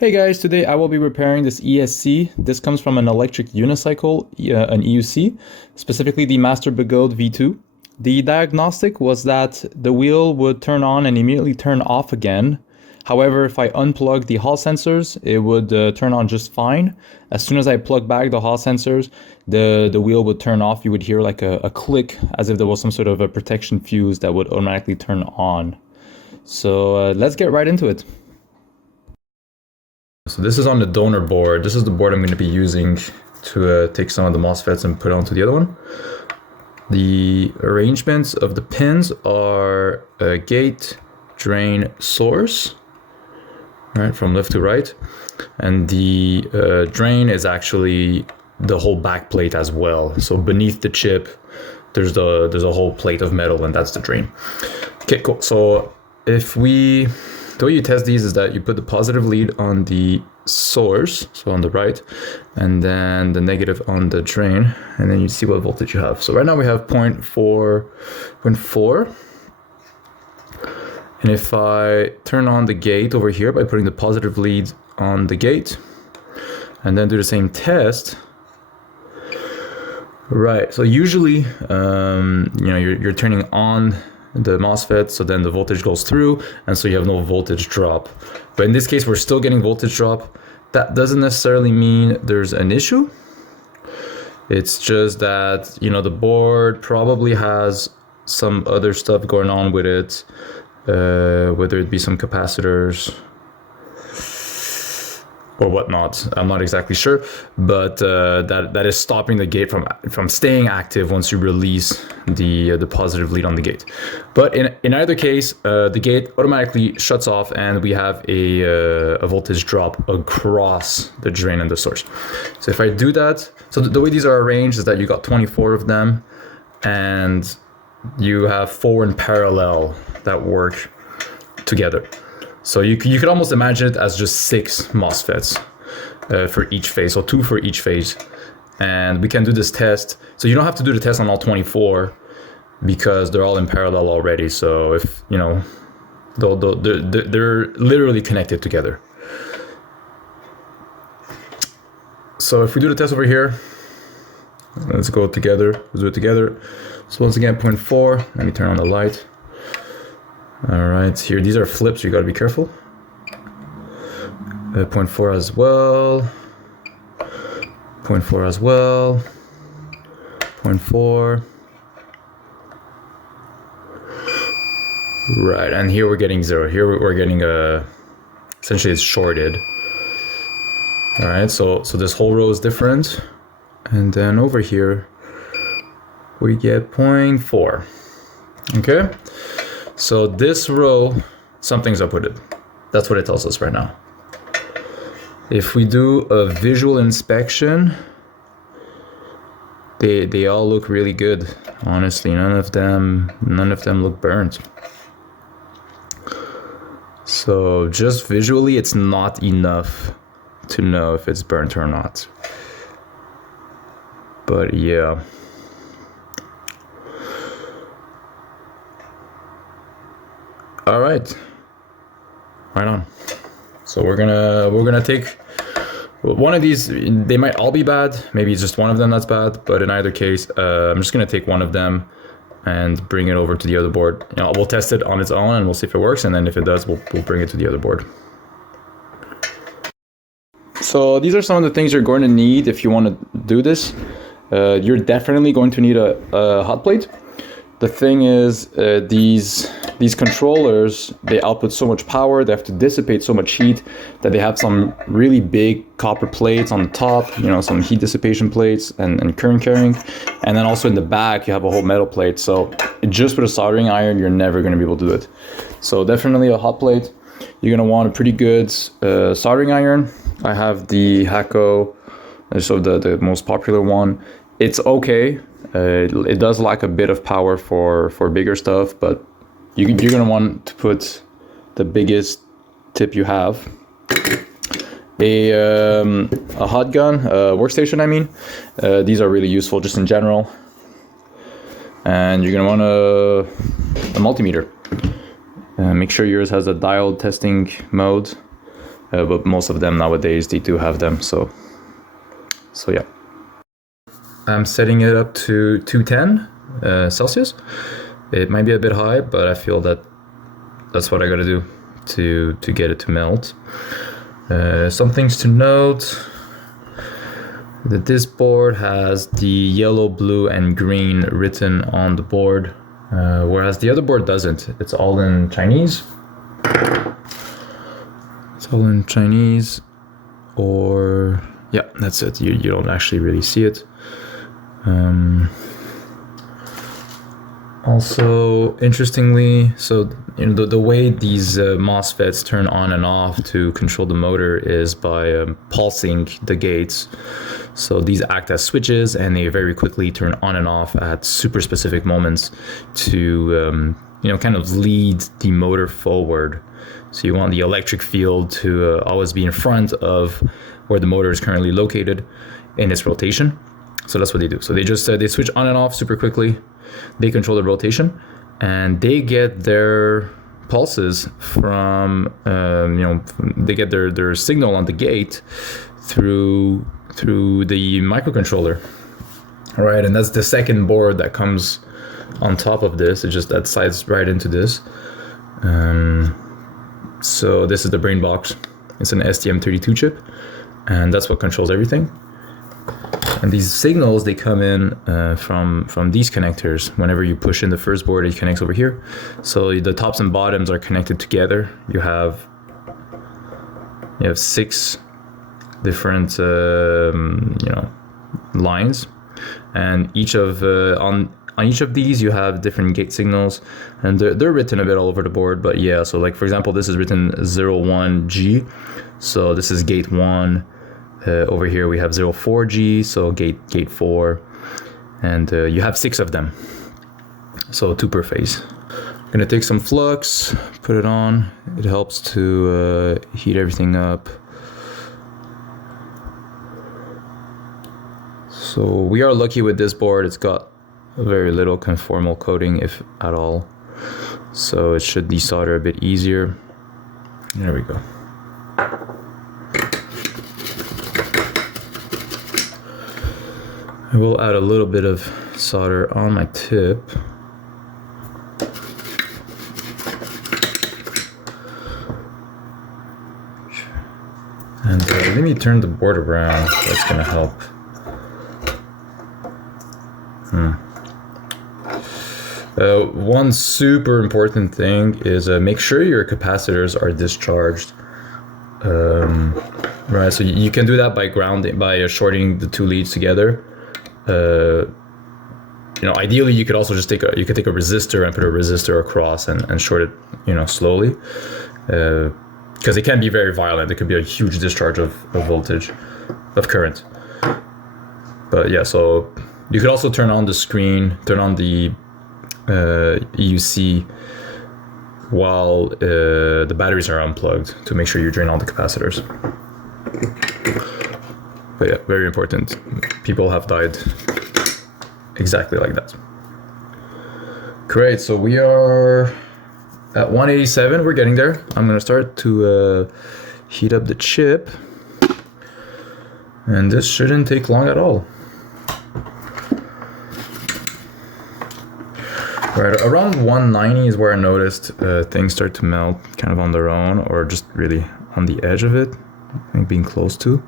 Hey guys, today I will be repairing this ESC. This comes from an electric unicycle, an EUC, specifically the Master Begode V2. The diagnostic was that the wheel would turn on and immediately turn off again. However, if I unplug the Hall sensors, it would turn on just fine. As soon as I plug back the Hall sensors, the wheel would turn off. You would hear like a click as if there was some sort of a protection fuse that would automatically turn on. So let's get right into it. So this is on the donor board. This is the board I'm going to be using to take some of the MOSFETs and put onto the other one. The arrangements of the pins are gate, drain, source, right, from left to right. And the drain is actually the whole back plate as well. So beneath the chip, there's a whole plate of metal, and that's the drain. Okay, cool. So the way you test these is that you put the positive lead on the source, so on the right, and then the negative on the drain, and then you see what voltage you have. So right now we have 0.4. And if I turn on the gate over here by putting the positive lead on the gate, and then do the same test, right, so usually you're turning on the MOSFET, so then the voltage goes through, and so you have no voltage drop. But in this case, we're still getting voltage drop. That doesn't necessarily mean there's an issue. It's just that, the board probably has some other stuff going on with it, whether it be some capacitors or whatnot. I'm not exactly sure, but that is stopping the gate from staying active once you release the positive lead on the gate. But in either case, the gate automatically shuts off, and we have a voltage drop across the drain and the source. So if I do that, so the way these are arranged is that you got 24 of them, and you have 4 in parallel that work together. So you could almost imagine it as just 6 MOSFETs for each phase, so 2 for each phase. And we can do this test. So you don't have to do the test on all 24 because they're all in parallel already. So if, they're literally connected together. So if we do the test over here, let's go together, let's do it together. So once again, 0.4, let me turn on the light. All right, here, these are flips, you gotta be careful. 0.4 as well. 0.4 as well. 0.4. Right, and here we're getting 0. Here we're getting essentially it's shorted. All right, so this whole row is different. And then over here, we get 0.4, okay? So this row, something's up with it. That's what it tells us right now. If we do a visual inspection, they all look really good. Honestly, none of them look burnt. So just visually, it's not enough to know if it's burnt or not. But yeah. All right, right on. So we're gonna take one of these. They might all be bad. Maybe it's just one of them that's bad. But in either case, I'm just gonna take one of them and bring it over to the other board. We'll test it on its own and we'll see if it works. And then if it does, we'll bring it to the other board. So these are some of the things you're going to need if you want to do this. You're definitely going to need a hot plate. The thing is, these controllers, they output so much power, they have to dissipate so much heat that they have some really big copper plates on the top, some heat dissipation plates and current carrying. And then also in the back, you have a whole metal plate. So just with a soldering iron, you're never going to be able to do it. So definitely a hot plate. You're going to want a pretty good soldering iron. I have the Hakko, so the most popular one. It's okay. It does lack a bit of power for bigger stuff, but you're gonna want to put the biggest tip you have. A hot gun workstation, I mean. These are really useful just in general. And you're gonna want a multimeter. Make sure yours has a diode testing mode. but most of them nowadays, they do have them. So yeah. I'm setting it up to 210 Celsius. It might be a bit high, but I feel that that's what I gotta do to get it to melt. Some things to note, that this board has the yellow, blue, and green written on the board, whereas the other board doesn't. It's all in Chinese. It's all in Chinese, or yeah, that's it. You don't actually really see it. Also, interestingly, so the way these MOSFETs turn on and off to control the motor is by pulsing the gates. So these act as switches, and they very quickly turn on and off at super specific moments to kind of lead the motor forward. So you want the electric field to always be in front of where the motor is currently located in its rotation. So that's what they do. So they just they switch on and off super quickly. They control the rotation, and they get their pulses from they get their signal on the gate through the microcontroller. All right, and that's the second board that comes on top of this. It just that slides right into this. So this is the brain box. It's an STM32 chip, and that's what controls everything. And these signals, they come in from these connectors. Whenever you push in the first board, it connects over here. So the tops and bottoms are connected together. You have 6 different lines, and each of on each of these you have different gate signals, and they're written a bit all over the board. But yeah, so like for example, this is written 01G, so this is gate 1. Over here we have 04G, so gate 4, and you have 6 of them, so 2 per phase. I'm gonna take some flux, put it on. It helps to heat everything up. So we are lucky with this board. It's got very little conformal coating, if at all, so it should desolder a bit easier. There we go. I will add a little bit of solder on my tip. And let me turn the board around. That's gonna help. One super important thing is make sure your capacitors are discharged. Right, so you can do that by grounding, by shorting the 2 leads together. Ideally you could also just take a resistor and put a resistor across and short it, slowly, because it can be very violent. It could be a huge discharge of voltage, of current. But yeah, so you could also turn on the screen, turn on the EUC while the batteries are unplugged to make sure you drain all the capacitors. But yeah, very important. People have died exactly like that. Great, so we are at 187, we're getting there. I'm gonna start to heat up the chip, and this shouldn't take long at all. Right, around 190 is where I noticed things start to melt kind of on their own, or just really on the edge of it, I think being close to.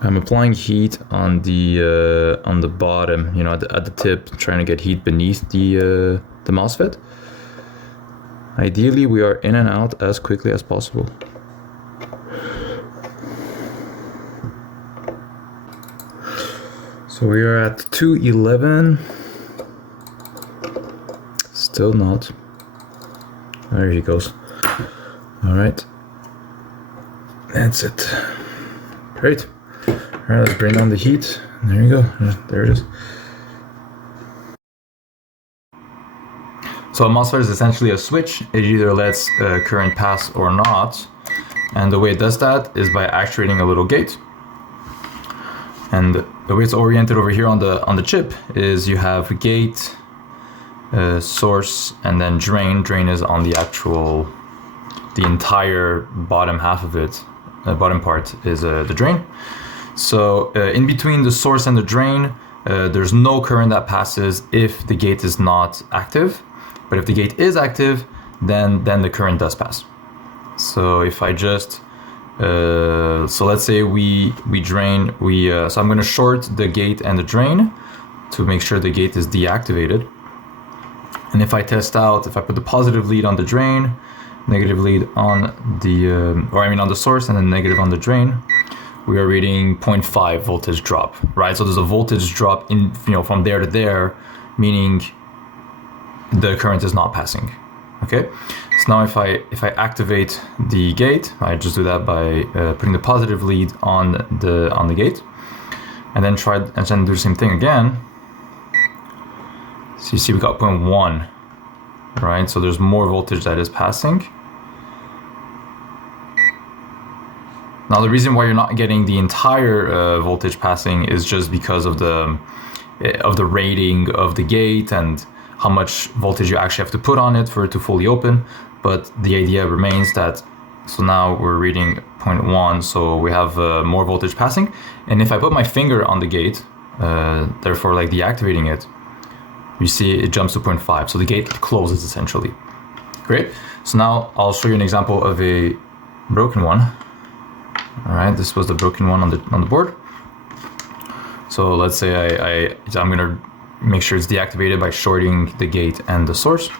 I'm applying heat on the bottom, at the tip, trying to get heat beneath the MOSFET. Ideally, we are in and out as quickly as possible. So we are at 211. Still not. There he goes. All right. That's it. Great. All right, let's bring down the heat. There you go. There it is. So a MOSFET is essentially a switch. It either lets current pass or not. And the way it does that is by actuating a little gate. And the way it's oriented over here on the chip is you have gate, source, and then drain. Drain is on the the entire bottom half of it, bottom part is the drain. So in between the source and the drain, there's no current that passes if the gate is not active. But if the gate is active, then the current does pass. So if I just, so let's say we drain, so I'm going to short the gate and the drain to make sure the gate is deactivated. And if I test out, if I put the positive lead on the drain, negative lead on the, on the source, and then negative on the drain, we are reading 0.5 voltage drop, right? So there's a voltage drop in, from there to there, meaning the current is not passing. Okay. So now if I activate the gate, I just do that by putting the positive lead on the gate, and then do the same thing again. So you see we got 0.1, right? So there's more voltage that is passing. Now the reason why you're not getting the entire voltage passing is just because of the rating of the gate and how much voltage you actually have to put on it for it to fully open. But the idea remains that, so now we're reading 0.1, so we have more voltage passing. And if I put my finger on the gate, therefore like deactivating it, you see it jumps to 0.5, so the gate closes essentially. Great, so now I'll show you an example of a broken one. All right, this was the broken one on the board. So let's say I'm gonna make sure it's deactivated by shorting the gate and the source.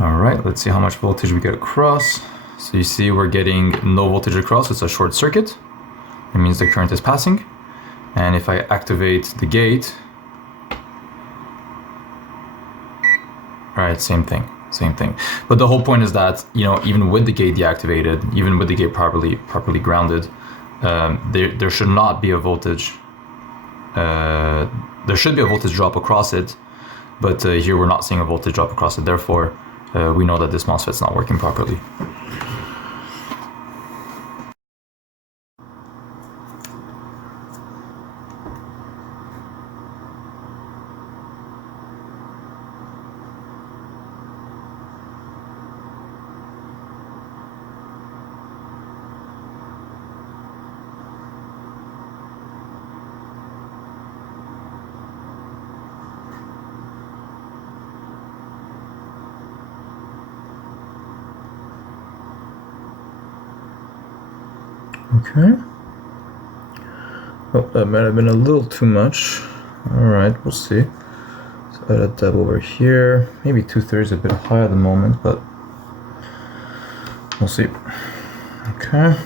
All right, let's see how much voltage we get across. So you see we're getting no voltage across, it's a short circuit. It means the current is passing. And if I activate the gate, all right, same thing. But the whole point is that, even with the gate deactivated, even with the gate properly grounded, there should not be a voltage. There should be a voltage drop across it, but here we're not seeing a voltage drop across it. Therefore, we know that this MOSFET's not working properly. Okay. Oh, that might have been a little too much. All right, we'll see. So edit that over here. Maybe 2/3 a bit high at the moment, but we'll see. Okay.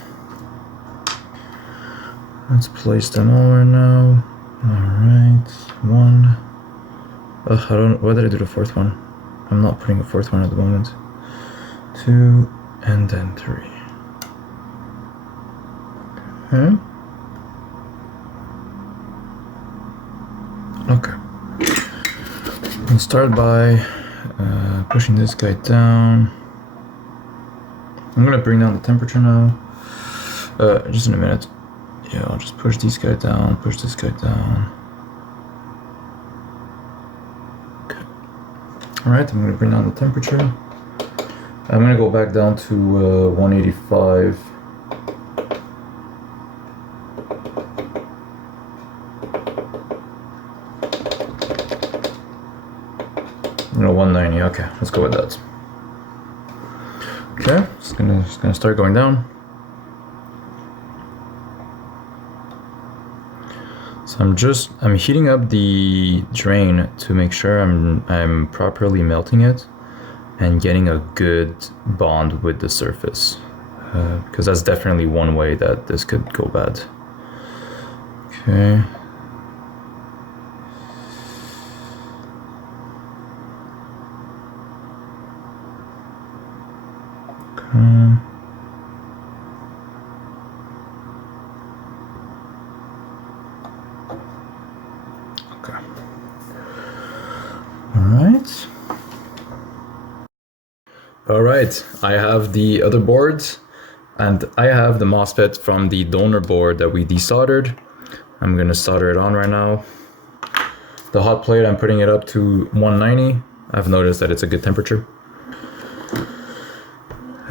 Let's place them all right now. All right, one. Why did I do the fourth one? I'm not putting a fourth one at the moment. 2, and then 3. Okay. I'll start by pushing this guy down. I'm gonna bring down the temperature now. Just in a minute. Yeah, I'll just push these guys down, push this guy down. Okay. Alright, I'm gonna bring down the temperature. I'm gonna go back down to 185. No, 190. Okay, let's go with that. Okay, just gonna start going down. So I'm heating up the drain to make sure I'm properly melting it and getting a good bond with the surface, because that's definitely one way that this could go bad. Okay. Okay. All right, I have the other boards, and I have the MOSFET from the donor board that we desoldered. I'm gonna solder it on right now. The hot plate, I'm putting it up to 190. I've noticed that it's a good temperature.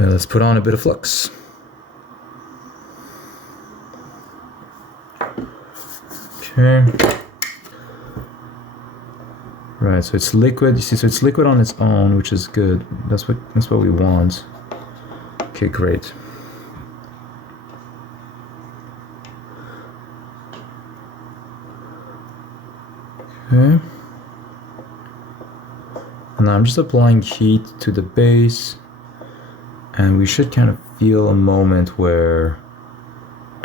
Let's put on a bit of flux. Okay. Right, so it's liquid. You see, so it's liquid on its own, which is good. That's what we want. Okay, great. Okay. And now I'm just applying heat to the base, and we should kind of feel a moment where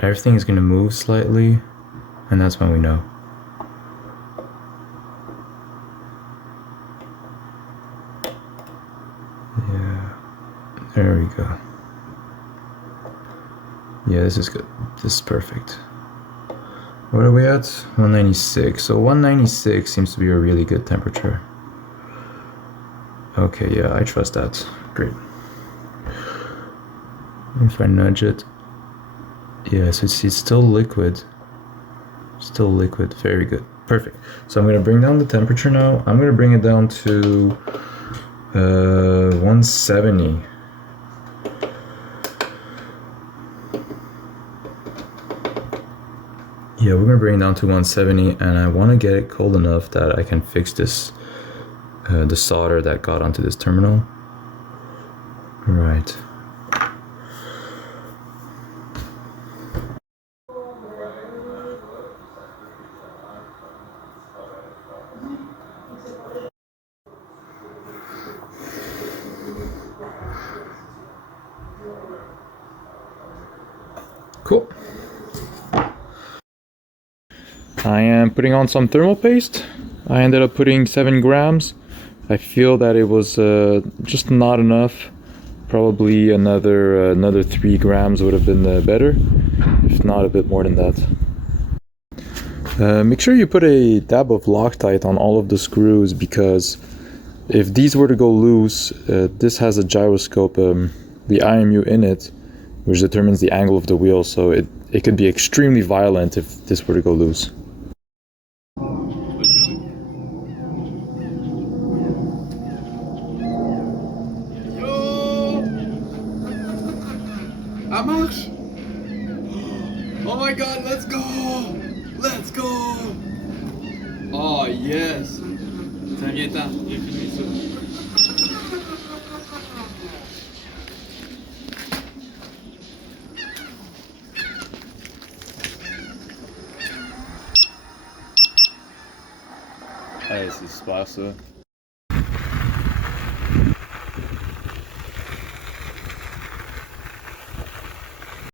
everything is going to move slightly, and that's when we know. Yeah, there we go. Yeah, this is good. This is perfect. What are we at? 196. So 196 seems to be a really good temperature. Okay, yeah, I trust that. Great. If I nudge it, yeah, so it's still liquid. Still liquid, very good. Perfect. So I'm gonna bring down the temperature now. I'm gonna bring it down to 170. Yeah, we're gonna bring it down to 170, and I wanna get it cold enough that I can fix this, the solder that got onto this terminal. Right. Cool. I am putting on some thermal paste. I ended up putting 7 grams. I feel that it was just not enough. Probably another 3 grams would have been better, if not a bit more than that. Make sure you put a dab of Loctite on all of the screws, because if these were to go loose, this has a gyroscope, the IMU in it, which determines the angle of the wheel, so it could be extremely violent if this were to go loose. Ça marche? Oh my god, let's go! Let's go! Oh yes! Ça vient temps, j'ai filmé ça. Allez, c'est super ça.